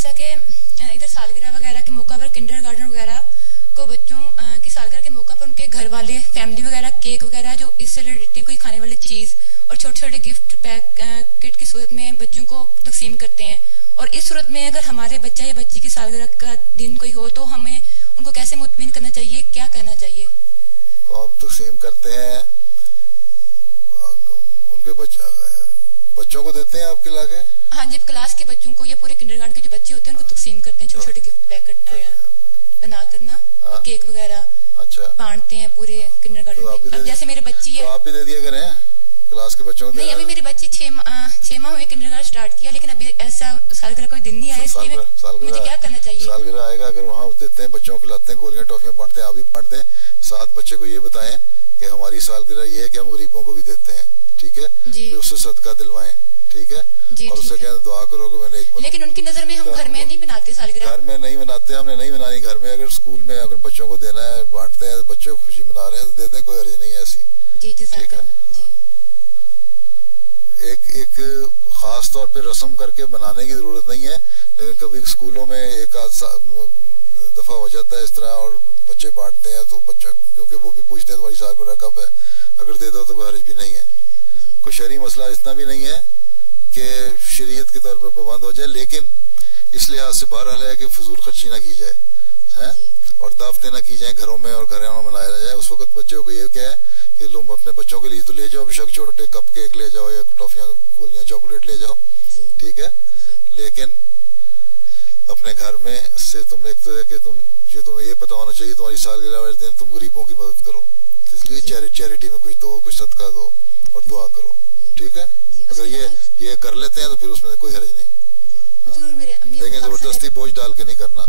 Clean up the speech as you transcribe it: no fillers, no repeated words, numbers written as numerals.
जैसा कि इधर सालगिरह वगैरह के मौका पर किंडरगार्टन वगैरह को बच्चों की सालगिरह के मौका पर उनके घर वाले फैमिली वगैरह केक वगैरह जो इससे रिलेटेड कोई खाने वाली चीज़ और छोटे छोटे गिफ्ट पैकेट की सूरत में बच्चों को तकसीम करते हैं। और इस सूरत में अगर हमारे बच्चा या बच्ची की सालगिरह का दिन कोई हो तो हमें उनको कैसे मुतमिन करना चाहिए, क्या करना चाहिए? तो हम तकसीम करते हैं, उनके बच्चों को देते हैं आपके लागे? हाँ जी, क्लास के बच्चों को या पूरे किंडरगार्टन के जो बच्चे होते हैं उनको तकसीम करते हैं, छोटे छोटे गिफ्ट पैकेट बना करना, केक वगैरह अच्छा बांटते हैं पूरे किंडरगार्टन में। अब जैसे मेरे बच्ची है, तो आप भी दे दिया करें क्लास के बच्चों को? नहीं, अभी मेरी बच्ची 6 माह हुए किंडरगार्टन स्टार्ट किया, लेकिन अभी ऐसा सालगिरह कोई दिन नहीं आया, इसलिए मुझे क्या करना चाहिए? सालगिरह आएगा, अगर वहाँ देते हैं, बच्चों को खिलाते हैं, गोलियां टॉफियां बांटते हैं, आप भी बांटते हैं, साथ बच्चे को ये बताएं कि हमारी सालगिरह ये है कि हम गरीबों को भी देते हैं, ठीक है? तो उससे सदका दिलवाएं, ठीक है? और उससे क्या दुआ करो कि मैंने एक। लेकिन उनकी नजर में हम घर में नहीं बनाते सालगिरह, घर में नहीं बनाते, हमने नहीं बनानी घर में। अगर स्कूल में अगर बच्चों को देना है, बांटते हैं, बच्चे खुशी मना रहे हैं तो दे दें, कोई हर्ज नहीं है ऐसी। ठीक है। एक खास तौर पे रस्म करके बनाने की जरूरत नहीं है, लेकिन कभी स्कूलों में एक आध दफा हो जाता है इस तरह और बच्चे बांटते हैं, तो बच्चा क्योंकि वो भी पूछते हैं तुम्हारी सालगिरह कब है, अगर दे दो तो कोई हर्ज भी नहीं है। कोई शरई मसला इतना भी नहीं है कि शरीयत के तौर पर पाबंद हो जाए, लेकिन इस लिहाज से बहरहाल है कि फजूल खर्ची ना की जाए हैं, और दावतें ना की जाए घरों में और घरों में मनाया जाए। उस वक्त बच्चों को ये क्या है कि लोग अपने बच्चों के लिए तो ले जाओ, बेशक छोटे कप केक ले जाओ या टॉफियां गोलियां चॉकलेट ले जाओ, ठीक है, लेकिन अपने घर में से तुम एक तो है कि तुम्हें ये पता होना चाहिए तुम्हारी सालगिरह वाले दिन तुम गरीबों की मदद करो, इसलिए चैरिटी में कुछ दो, कुछ सदका दो और दुआ करो, ठीक है? अगर ये कर लेते हैं तो फिर उसमें कोई हर्ज नहीं, लेकिन जबरदस्ती बोझ डाल के नहीं करना।